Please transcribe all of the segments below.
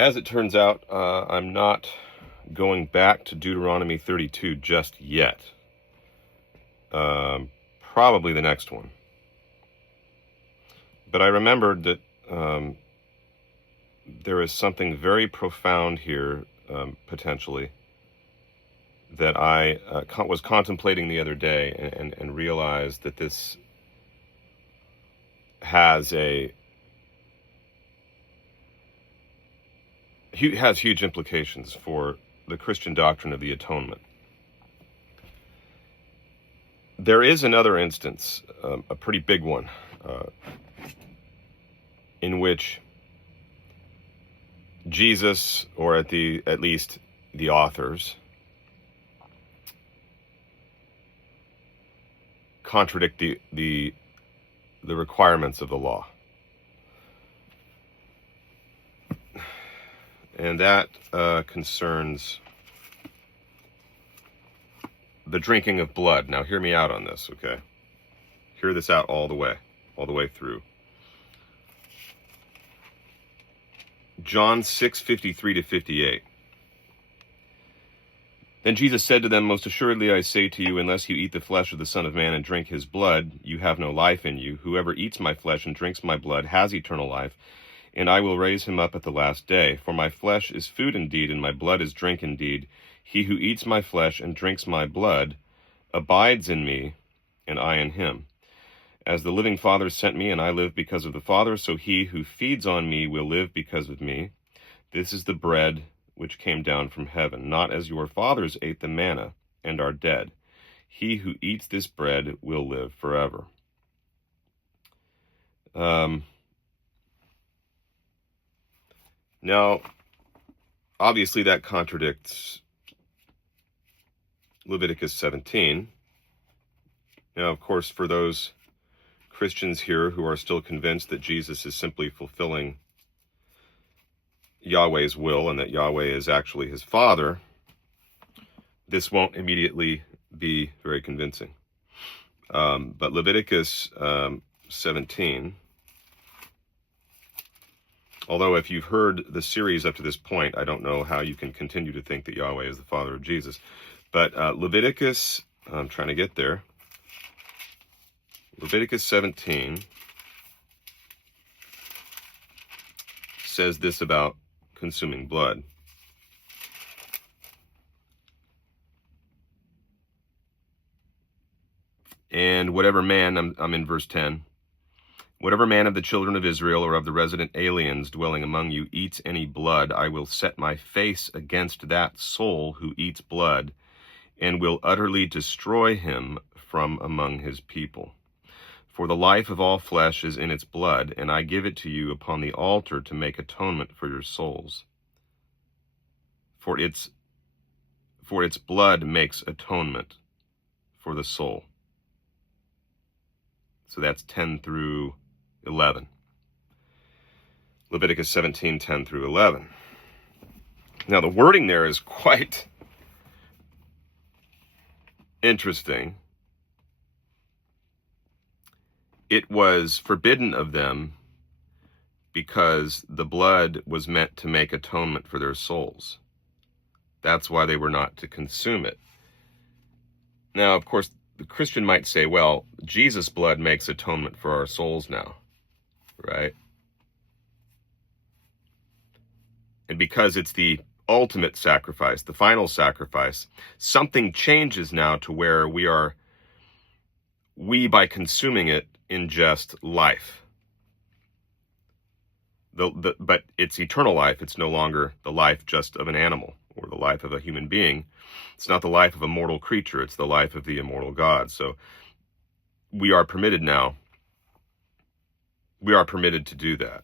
As it turns out, I'm not going back to Deuteronomy 32 just yet. Probably the next one. But I remembered that there is something very profound here, potentially, that I was contemplating the other day and realized that this has huge implications for the Christian doctrine of the atonement. There is another instance, a pretty big one, in which Jesus, or at least the authors, contradict the requirements of the law. And that concerns the drinking of blood. Now, hear me out on this, okay? Hear this out all the way through. John 6:53-58. Then Jesus said to them, "Most assuredly I say to you, unless you eat the flesh of the Son of Man and drink his blood, you have no life in you. Whoever eats my flesh and drinks my blood has eternal life, and I will raise him up at the last day. For my flesh is food indeed, and my blood is drink indeed. He who eats my flesh and drinks my blood abides in me, and I in him. As the living Father sent me, and I live because of the Father, so he who feeds on me will live because of me. This is the bread which came down from heaven, not as your fathers ate the manna and are dead. He who eats this bread will live forever." Now, obviously that contradicts Leviticus 17. Now, of course, for those Christians here who are still convinced that Jesus is simply fulfilling Yahweh's will and that Yahweh is actually his Father, this won't immediately be very convincing. But Leviticus 17, although if you've heard the series up to this point, I don't know how you can continue to think that Yahweh is the Father of Jesus. But Leviticus, I'm trying to get there. Leviticus 17 says this about consuming blood. And whatever man, I'm in verse 10, whatever man of the children of Israel or of the resident aliens dwelling among you eats any blood, I will set my face against that soul who eats blood, and will utterly destroy him from among his people. For the life of all flesh is in its blood, and I give it to you upon the altar to make atonement for your souls. For its blood makes atonement for the soul. So that's 10 through 11. Leviticus 17, 10 through 11. Now the wording there is quite interesting. It was forbidden of them because the blood was meant to make atonement for their souls. That's why they were not to consume it. Now, of course, the Christian might say, well, Jesus' blood makes atonement for our souls now, right? And because it's the ultimate sacrifice, the final sacrifice, something changes now to where we, by consuming it, ingest life. But it's eternal life. It's no longer the life just of an animal or the life of a human being. It's not the life of a mortal creature. It's the life of the immortal God. So we are permitted now. We are permitted to do that.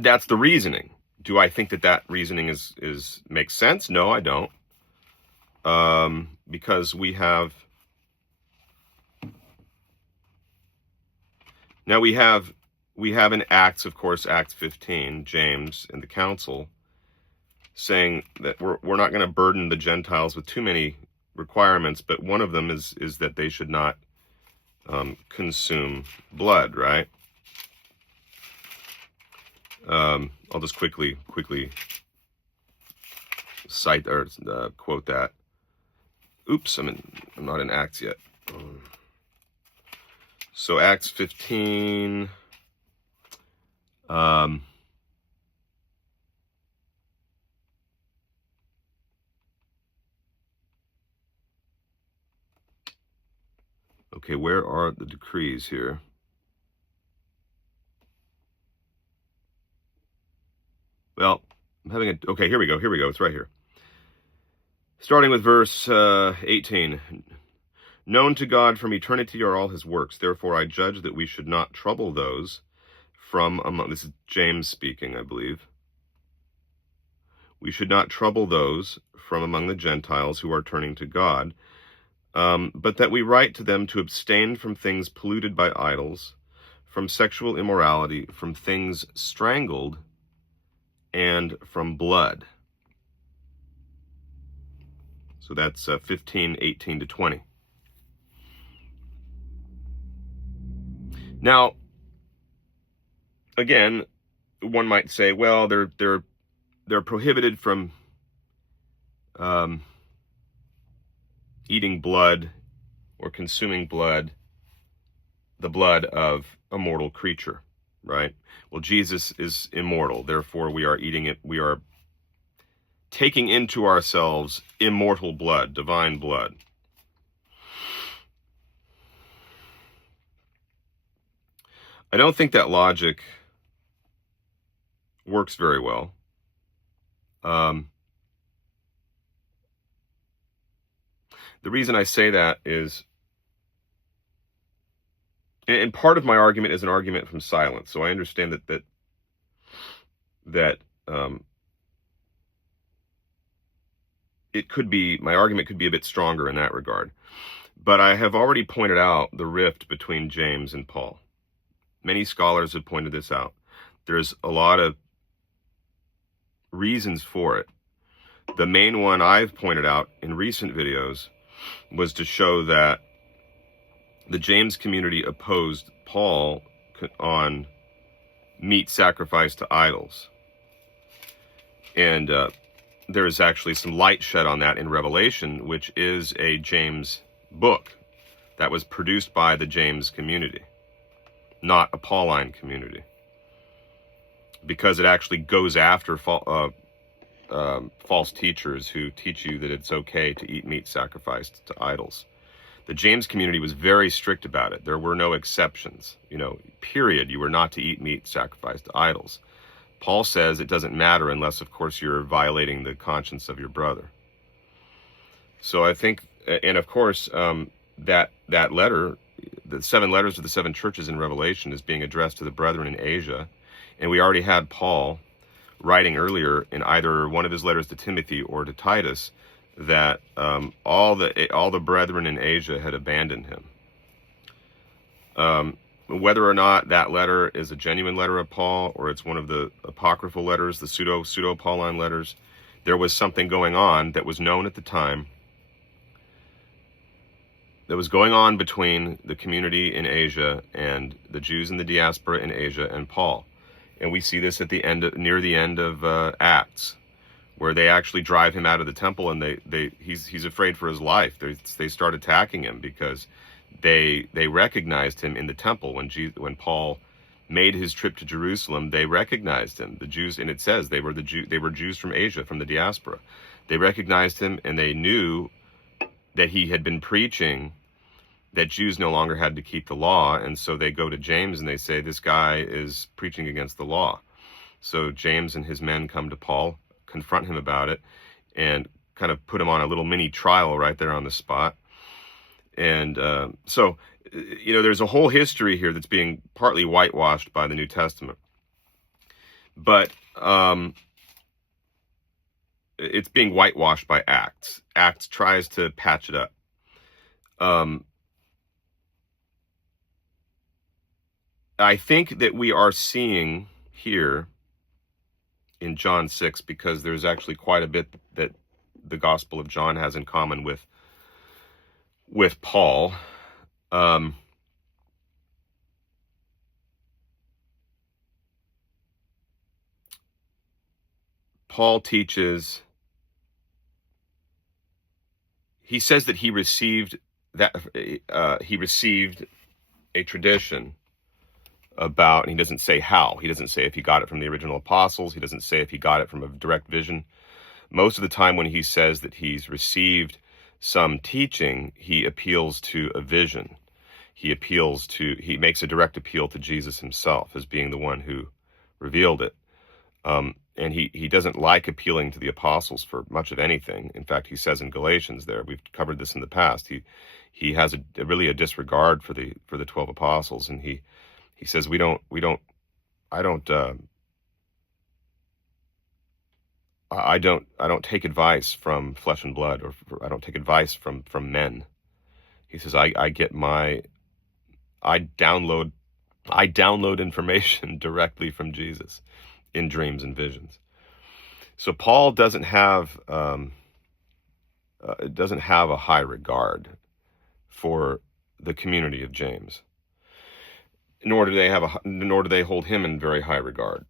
That's the reasoning. Do I think that reasoning makes sense? No, I don't. Because we have in Acts, of course, Acts 15, James and the council saying that we're not going to burden the Gentiles with too many requirements, but one of them is that they should not consume blood, right? I'll just quickly cite or quote that. Oops, I'm not in Acts yet. So Acts 15. Okay, where are the decrees here? Well, I'm having a... Okay, here we go. It's right here. Starting with verse 18. Known to God from eternity are all his works. Therefore I judge that we should not trouble those from among... This is James speaking, I believe. We should not trouble those from among the Gentiles who are turning to God, but that we write to them to abstain from things polluted by idols, from sexual immorality, from things strangled, and from blood. So that's 15, 18 to 20. Now, again, one might say, well, they're prohibited from eating blood or consuming blood, the blood of a mortal creature, right? Well, Jesus is immortal, therefore we are eating it. We are taking into ourselves immortal blood, divine blood. I don't think that logic works very well. The reason I say that is, and part of my argument is an argument from silence. So I understand that it could be, my argument could be a bit stronger in that regard. But I have already pointed out the rift between James and Paul. Many scholars have pointed this out. There's a lot of reasons for it. The main one I've pointed out in recent videos was to show that the James community opposed Paul on meat sacrificed to idols. And there is actually some light shed on that in Revelation, which is a James book that was produced by the James community, not a Pauline community, because it actually goes after false teachers who teach you that it's okay to eat meat sacrificed to idols. The James community was very strict about it. There were no exceptions, period. You were not to eat meat sacrificed to idols. Paul says it doesn't matter unless, of course, you're violating the conscience of your brother. So I think, and of course, that letter, the 7 letters to the 7 churches in Revelation, is being addressed to the brethren in Asia. And we already had Paul writing earlier in either one of his letters to Timothy or to Titus that all the brethren in Asia had abandoned him. Whether or not that letter is a genuine letter of Paul or it's one of the apocryphal letters, the pseudo-Pauline letters, there was something going on that was known at the time, that was going on between the community in Asia and the Jews in the diaspora in Asia and Paul. And we see this at the end, near the end of Acts, where they actually drive him out of the temple, and he's afraid for his life. They start attacking him because they recognized him in the temple when Paul made his trip to Jerusalem. They recognized him, the Jews, and it says they were Jews from Asia, from the diaspora. They recognized him, and they knew that he had been preaching that Jews no longer had to keep the law, and so they go to James and they say, this guy is preaching against the law. So James and his men come to Paul, confront him about it, and kind of put him on a little mini trial right there on the spot. And so, there's a whole history here that's being partly whitewashed by the New Testament. But it's being whitewashed by Acts. Acts tries to patch it up. I think that we are seeing here in John 6, because there's actually quite a bit that the Gospel of John has in common with Paul. Paul teaches, he says that he received a tradition about, and he doesn't say how. He doesn't say if he got it from the original apostles. He doesn't say if he got it from a direct vision. Most of the time when he says that he's received some teaching, he appeals to a vision. He makes a direct appeal to Jesus himself as being the one who revealed it. And he doesn't like appealing to the apostles for much of anything. In fact, he says in Galatians there, we've covered this in the past, he has really a disregard for the 12 apostles, and he says I don't take advice from flesh and blood, or I don't take advice from men. He says I download information directly from Jesus in dreams and visions. So Paul doesn't have a high regard for the community of James, nor do they hold him in very high regard.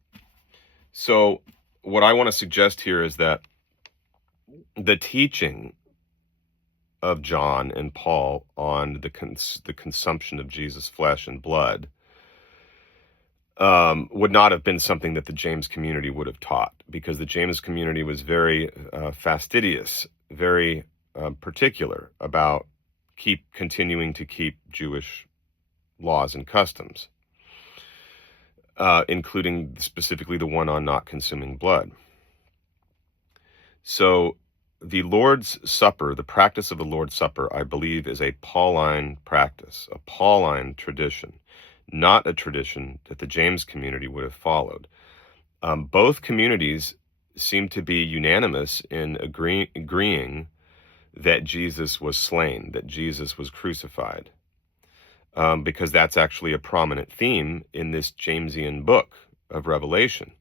So what I want to suggest here is that the teaching of John and Paul on the consumption of Jesus' flesh and blood would not have been something that the James community would have taught, because the James community was very fastidious, very particular about continuing to keep Jewish laws and customs, including specifically the one on not consuming blood. So the Lord's Supper, the practice of the Lord's Supper, I believe, is a Pauline practice, a Pauline tradition, not a tradition that the James community would have followed. Both communities seem to be unanimous in agreeing that Jesus was slain, that Jesus was crucified, because that's actually a prominent theme in this Jamesian book of Revelation.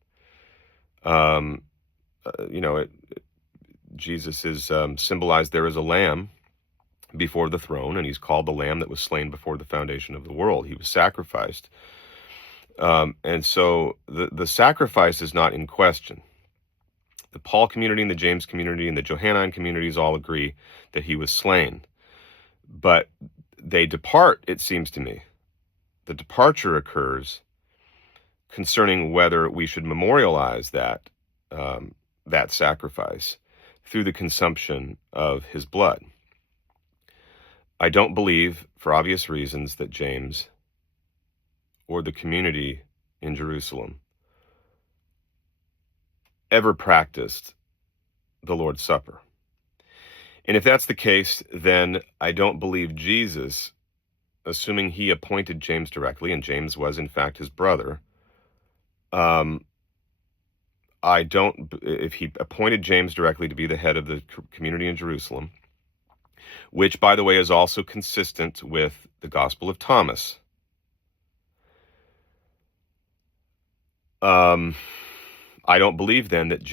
Jesus is symbolized there as a lamb before the throne, and he's called the lamb that was slain before the foundation of the world. He was sacrificed. And so the sacrifice is not in question. The Paul community and the James community and the Johannine communities all agree that he was slain. But they depart, it seems to me. The departure occurs concerning whether we should memorialize that sacrifice through the consumption of his blood. I don't believe, for obvious reasons, that James or the community in Jerusalem ever practiced the Lord's Supper. And if that's the case, then I don't believe Jesus, assuming he appointed James directly, and James was in fact his brother, if he appointed James directly to be the head of the community in Jerusalem, which, by the way, is also consistent with the Gospel of Thomas, I don't believe then that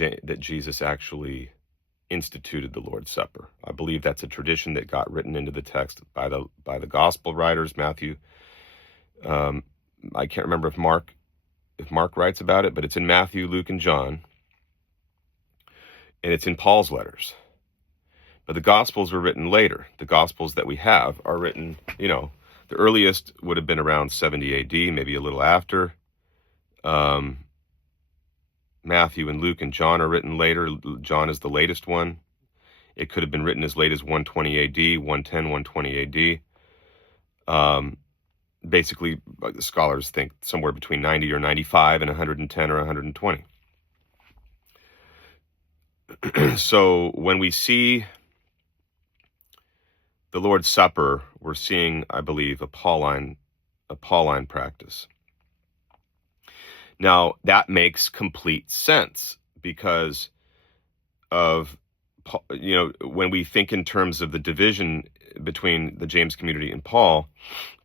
Jesus actually instituted the Lord's Supper. I believe that's a tradition that got written into the text by the Gospel writers, Matthew. I can't remember if Mark writes about it, but it's in Matthew, Luke, and John, and it's in Paul's letters. But the Gospels were written later. The Gospels that we have are written, the earliest would have been around 70 AD, maybe a little after. Matthew and Luke and John are written later. John is the latest one. It could have been written as late as 120 AD, 110, 120 AD. Basically, the scholars think somewhere between 90 or 95 and 110 or 120. So when we see the Lord's Supper, we're seeing, I believe, a Pauline practice. Now, that makes complete sense because of, when we think in terms of the division between the James community and Paul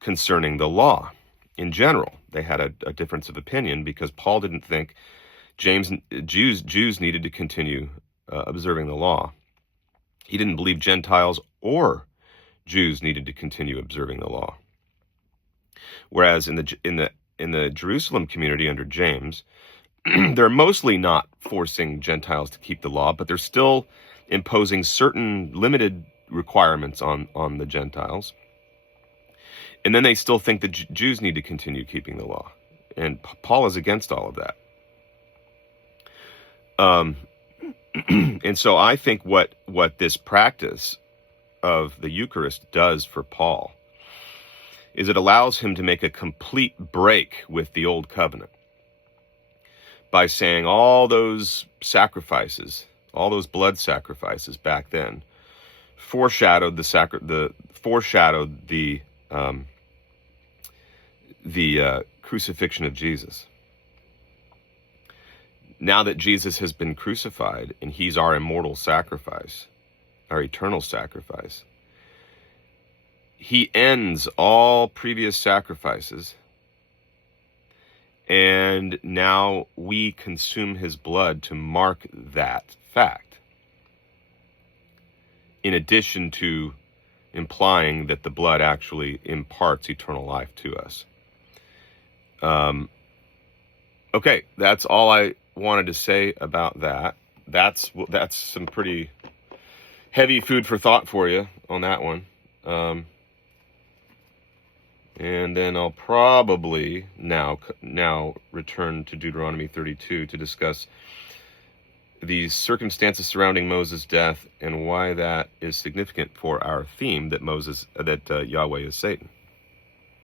concerning the law in general. They had a difference of opinion because Paul didn't think Jews needed to continue observing the law. He didn't believe Gentiles or Jews needed to continue observing the law. Whereas in the Jerusalem community under James, they're mostly not forcing Gentiles to keep the law, but they're still imposing certain limited requirements on the Gentiles. And then they still think that Jews need to continue keeping the law. And Paul is against all of that. And so I think what this practice of the Eucharist does for Paul is it allows him to make a complete break with the old covenant by saying all those sacrifices, all those blood sacrifices back then, foreshadowed the crucifixion of Jesus. Now that Jesus has been crucified and he's our immortal sacrifice, our eternal sacrifice, he ends all previous sacrifices, and now we consume his blood to mark that fact, in addition to implying that the blood actually imparts eternal life to us. Okay, that's all I wanted to say about that. That's some pretty heavy food for thought for you on that one. And then I'll probably now return to Deuteronomy 32 to discuss the circumstances surrounding Moses' death and why that is significant for our theme that Yahweh is Satan.